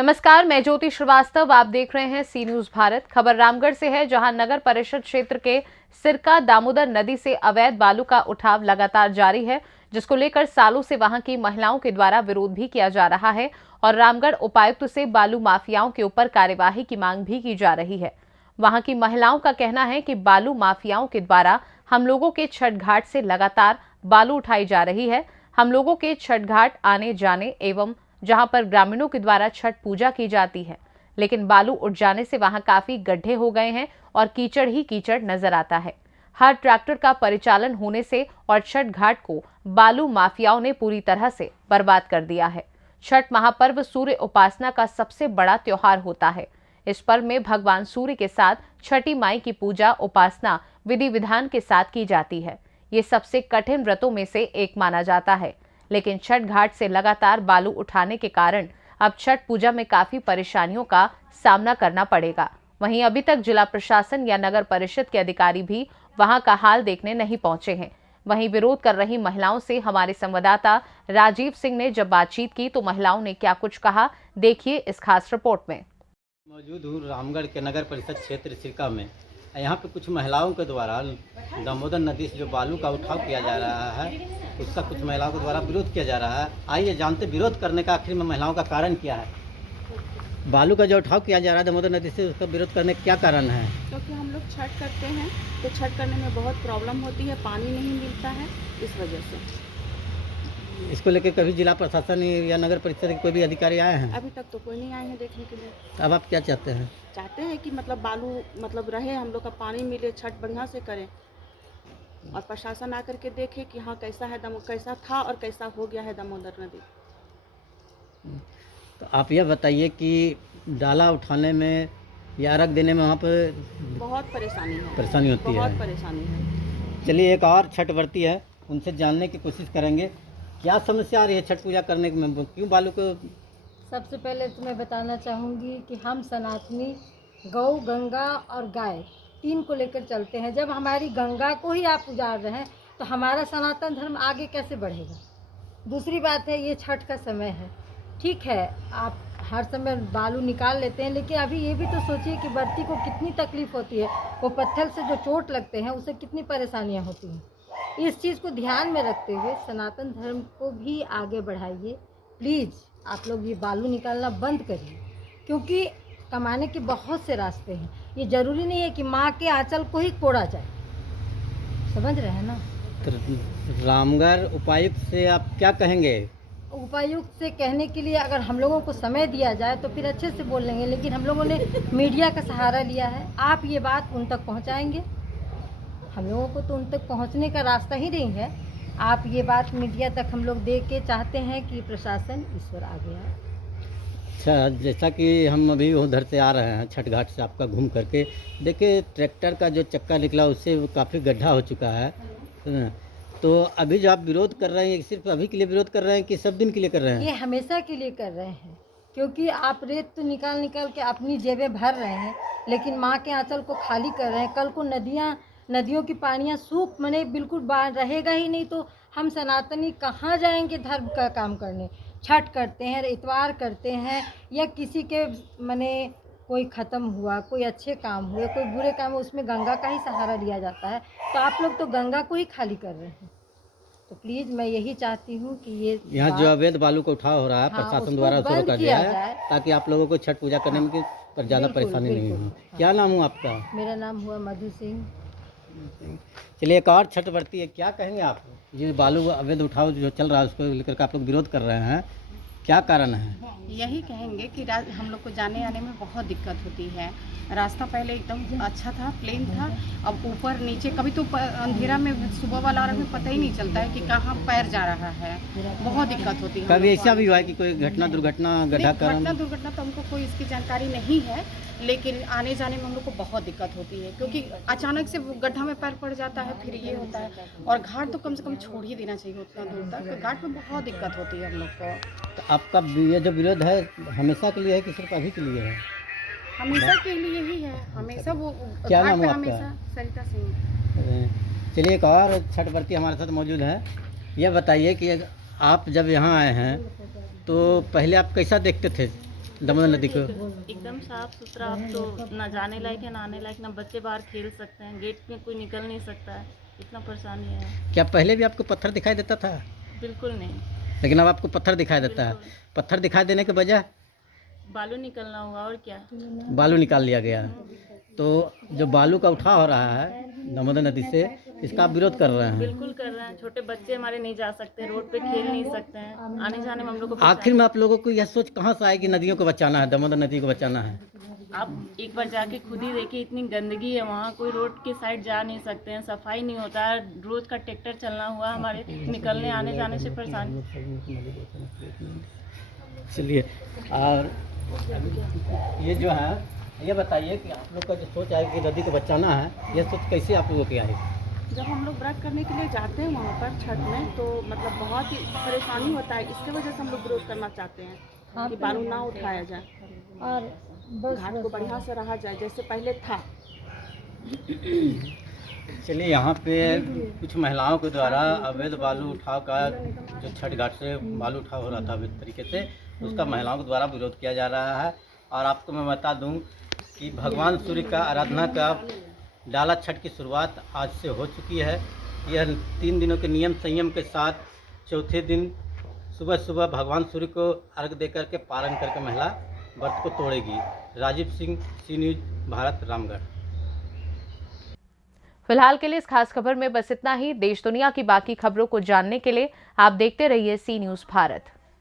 नमस्कार, मैं ज्योति श्रीवास्तव। आप देख रहे हैं सी न्यूज भारत। खबर रामगढ़ से है, जहां नगर परिषद क्षेत्र के सिरका दामोदर नदी से अवैध बालू का उठाव लगातार जारी है, जिसको लेकर सालों से वहां की महिलाओं के द्वारा विरोध भी किया जा रहा है और रामगढ़ उपायुक्त से बालू माफियाओं के ऊपर कार्यवाही की मांग भी की जा रही है। वहां की महिलाओं का कहना है कि बालू माफियाओं के द्वारा हम लोगों के छठ घाट से लगातार बालू उठाई जा रही है। हम लोगों के छठ घाट आने जाने एवं जहां पर ग्रामीणों के द्वारा छठ पूजा की जाती है, लेकिन बालू उठ जाने से वहां काफी गड्ढे हो गए हैं और कीचड़ ही कीचड़ नजर आता है। हर ट्रैक्टर का परिचालन होने से और छठ घाट को बालू माफियाओं ने पूरी तरह से बर्बाद कर दिया है। छठ महापर्व सूर्य उपासना का सबसे बड़ा त्योहार होता है। इस पर्व में भगवान सूर्य के साथ छठी माई की पूजा उपासना विधि विधान के साथ की जाती है। ये सबसे कठिन व्रतों में से एक माना जाता है, लेकिन छठ घाट से लगातार बालू उठाने के कारण अब छठ पूजा में काफी परेशानियों का सामना करना पड़ेगा। वहीं अभी तक जिला प्रशासन या नगर परिषद के अधिकारी भी वहां का हाल देखने नहीं पहुंचे हैं। वहीं विरोध कर रही महिलाओं से हमारे संवाददाता राजीव सिंह ने जब बातचीत की तो महिलाओं ने क्या कुछ कहा, देखिए इस खास रिपोर्ट में। मौजूद हूँ रामगढ़ के नगर परिषद क्षेत्र सिरका में। यहाँ पे कुछ महिलाओं के द्वारा दामोदर नदी से जो बालू का उठाव किया जा रहा है, उसका कुछ महिलाओं के द्वारा विरोध किया जा रहा है। आइए जानते विरोध करने का आखिर में महिलाओं का कारण क्या है। बालू का जो उठाव किया जा रहा है दामोदर नदी से, उसका विरोध करने का क्या कारण है? क्योंकि हम लोग छठ करते हैं तो छठ करने में बहुत प्रॉब्लम होती है, पानी नहीं मिलता है, इस वजह से। इसको लेकर कभी जिला प्रशासन या नगर परिषद के कोई भी अधिकारी आए हैं? अभी तक तो कोई नहीं आए हैं देखने के लिए। अब आप क्या चाहते हैं? चाहते हैं कि मतलब बालू रहे, हम लोग का पानी मिले, छठ बढ़िया से करें और प्रशासन आकर के देखे कि हाँ कैसा था और कैसा हो गया है दामोदर नदी। तो आप यह बताइए कि डाला उठाने में या अर्घ देने में वहाँ पर बहुत परेशानी होती है। बहुत परेशानी है। चलिए एक और छठ व्रती है, उनसे जानने की कोशिश करेंगे क्या समस्या आ रही है छठ पूजा करने में, क्यों बालू को। सबसे पहले तो मैं बताना चाहूँगी कि हम सनातनी गौ, गंगा और गाय तीन को लेकर चलते हैं। जब हमारी गंगा को ही आप उजाड़ रहे हैं तो हमारा सनातन धर्म आगे कैसे बढ़ेगा। दूसरी बात है, ये छठ का समय है, ठीक है, आप हर समय बालू निकाल लेते हैं, लेकिन अभी ये भी तो सोचिए कि व्रती को कितनी तकलीफ़ होती है। वो पत्थर से जो चोट लगते हैं उससे कितनी परेशानियाँ होती हैं। इस चीज़ को ध्यान में रखते हुए सनातन धर्म को भी आगे बढ़ाइए। प्लीज़ आप लोग ये बालू निकालना बंद करिए, क्योंकि कमाने के बहुत से रास्ते हैं। ये ज़रूरी नहीं है कि माँ के आंचल को ही कोड़ा जाए, समझ रहे हैं ना। तो रामगढ़ उपायुक्त से आप क्या कहेंगे? उपायुक्त से कहने के लिए अगर हम लोगों को समय दिया जाए तो फिर अच्छे से बोल लेंगे, लेकिन हम लोगों ने मीडिया का सहारा लिया है। आप ये बात उन तक पहुँचाएँगे, हम लोगों को तो उन तक पहुंचने का रास्ता ही नहीं है। आप ये बात मीडिया तक हम लोग दे के चाहते हैं कि प्रशासन इस पर आगे आए। अच्छा, जैसा कि हम अभी उधर से आ रहे हैं छठ घाट से आपका घूम करके, देखिए ट्रैक्टर का जो चक्का निकला उससे काफ़ी गड्ढा हो चुका है। तो अभी जो आप विरोध कर रहे हैं, सिर्फ अभी के लिए विरोध कर रहे हैं कि सब दिन के लिए कर रहे हैं? ये हमेशा के लिए कर रहे हैं, क्योंकि आप रेत तो निकाल के अपनी जेबें भर रहे हैं, लेकिन माँ के आंचल को खाली कर रहे हैं। कल को नदियों की पानियाँ सूख मने बिल्कुल रहेगा ही नहीं, तो हम सनातनी कहाँ जाएंगे धर्म का काम करने। छठ करते हैं, इतवार करते हैं, या किसी के मने कोई ख़त्म हुआ, कोई अच्छे काम हुए, कोई बुरे काम हुए, उसमें गंगा का ही सहारा लिया जाता है। तो आप लोग तो गंगा को ही खाली कर रहे हैं। तो प्लीज़ मैं यही चाहती हूँ कि ये यहाँ जो अवैध बालू का उठाव हो रहा है, हाँ, प्रशासन द्वारा उसको रोका गया है, ताकि आप लोगों को छठ पूजा करने में पर ज़्यादा परेशानी नहीं हो। क्या नाम हुआ आपका? मेरा नाम हुआ मधु सिंह। चलिए एक और छठ व्रती है, क्या कहेंगे आप? ये बालू अवैध उठाव जो चल रहा है उसको लेकर के आप लोग विरोध कर रहे हैं, क्या कारण है? यही कहेंगे कि हम लोग को जाने आने में बहुत दिक्कत होती है। रास्ता पहले एकदम अच्छा था, प्लेन था, अब ऊपर नीचे, कभी तो अंधेरा में सुबह वाला और में पता ही नहीं चलता है कि कहाँ पैर जा रहा है। बहुत दिक्कत होती है। कभी ऐसा भी हुआ है कि कोई दुर्घटना दुर्घटना तो हमको कोई इसकी जानकारी नहीं है, लेकिन आने जाने में हम लोग को बहुत दिक्कत होती है, क्योंकि अचानक से गड्ढा में पैर पड़ जाता है, फिर ये होता है। और घाट तो कम से कम छोड़ ही देना चाहिए उतना दूर तक, तो घाट में बहुत दिक्कत होती है हम लोग को। तो आपका ये जो विरोध है हमेशा के लिए है कि सिर्फ अभी के लिए है? हमेशा के लिए ही है, हमेशा। वो क्या नाम है आपका? हमेशा सरिता सिंह। चलिए एक और छठ व्रती हमारे साथ मौजूद है। यह बताइए कि आप जब यहाँ आए हैं तो पहले आप कैसा देखते थे दामोदर नदी को? एकदम साफ सुथरा, अब तो ना जाने लायक है ना आने लायक, ना बच्चे बाहर खेल सकते हैं, गेट में कोई निकल नहीं सकता है, इतना परेशानी है। क्या पहले भी आपको पत्थर दिखाई देता था? बिल्कुल नहीं, लेकिन अब आपको पत्थर दिखाई देता है। पत्थर दिखाई देने के वजह बालू निकलना होगा और क्या। बालू निकाल लिया गया। तो जो बालू का उठाव हो रहा है दामोदर नदी से, इसका आप विरोध कर रहे हैं? बिल्कुल कर रहे हैं, छोटे बच्चे हमारे नहीं जा सकते, रोड पे खेल नहीं सकते हैं, आने जाने में हम लोग को आखिर में आप लोगों को यह सोच कहाँ से आए कि नदियों को बचाना है, दामोदर नदी को बचाना है? आप एक बार जाके खुद ही देखिए, इतनी गंदगी है वहाँ, कोई रोड के साइड जा नहीं सकते हैं, सफाई नहीं होता है, रोज का ट्रैक्टर चलना हुआ हमारे निकलने आने जाने से परेशानी। चलिए, और ये जो है, ये बताइए कि आप लोग का जो सोच है कि नदी को बचाना है, यह सोच कैसे आप लोगों की आई? जब हम लोग व्रत करने के लिए जाते हैं वहाँ पर छठ में, तो मतलब बहुत ही परेशानी होता है, इसके वजह से हम लोग विरोध करना चाहते हैं कि बालू ना उठाया जाए और बस घाट को बढ़िया से रहा जाए जैसे पहले था। चलिए, यहाँ पे कुछ महिलाओं के द्वारा अवैध बालू उठाव का, जो छठ घाट से बालू उठाव हो रहा था अवैध तरीके से, उसका महिलाओं के द्वारा विरोध किया जा रहा है। और आपको मैं बता दूं कि भगवान सूर्य का आराधना का डाला छठ की शुरुआत आज से हो चुकी है। यह 3 दिनों के नियम संयम के साथ चौथे दिन सुबह सुबह भगवान सूर्य को अर्घ देकर के पारण करके महिला व्रत को तोड़ेगी। राजीव सिंह, सी न्यूज़ भारत, रामगढ़। फिलहाल के लिए इस खास खबर में बस इतना ही। देश दुनिया की बाकी खबरों को जानने के लिए आप देखते रहिए सी न्यूज़ भारत।